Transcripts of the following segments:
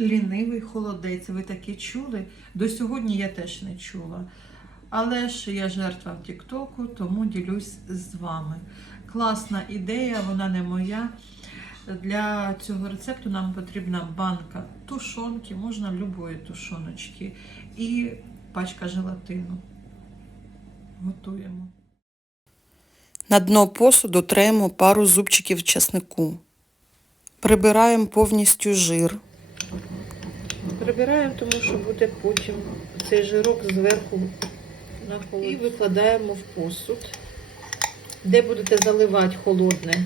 Лінивий холодець, ви таке чули? До сьогодні я теж не чула. Але ж я жертва в Тіктоку, тому ділюсь з вами. Класна ідея, вона не моя. Для цього рецепту нам потрібна банка тушонки, можна любої тушоночки, і пачка желатину. Готуємо. На дно посуду тремо пару зубчиків часнику. Прибираємо повністю жир. Прибираємо, тому що буде потім цей жирок зверху на холод. І викладаємо в посуд, де будете заливати холодне.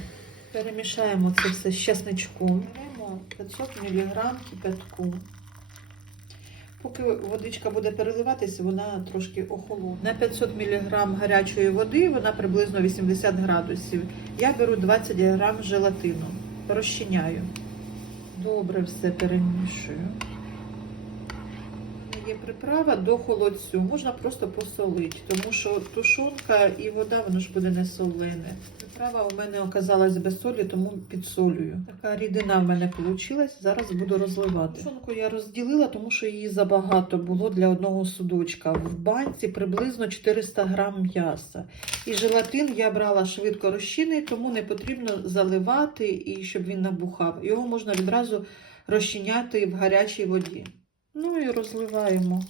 Перемішаємо це все з часничком. Беремо 500 мг кипятку. Поки водичка буде переливатися, вона трошки охолоне. На 500 мг гарячої води вона приблизно 80 градусів. Я беру 20 г желатину. Розчиняю. Добре все перемішую. Є приправа до холодцю, можна просто посолити, тому що тушонка і вода, воно ж буде не солене. Приправа у мене оказалась без солі, тому підсолюю. Така рідина в мене вийшла, зараз буду розливати. Тушонку я розділила, тому що її забагато було для одного судочка. В банці приблизно 400 грам м'яса. І желатин я брала швидко розчинний, тому не потрібно заливати і щоб він набухав. Його можна відразу розчиняти в гарячій воді. Ну і розливаємо.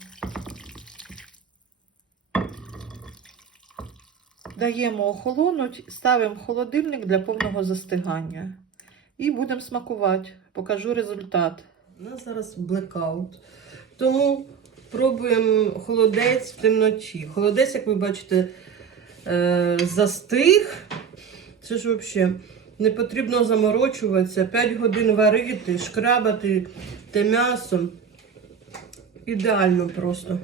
Даємо охолонуть, ставимо холодильник для повного застигання. І будемо смакувати. Покажу результат. У нас зараз блекаут. Тому пробуємо холодець в темноті. Холодець, як ви бачите, е, застиг. Це ж взагалі не потрібно заморочуватися. 5 годин варити, шкрабати те м'ясо. Ідеально просто.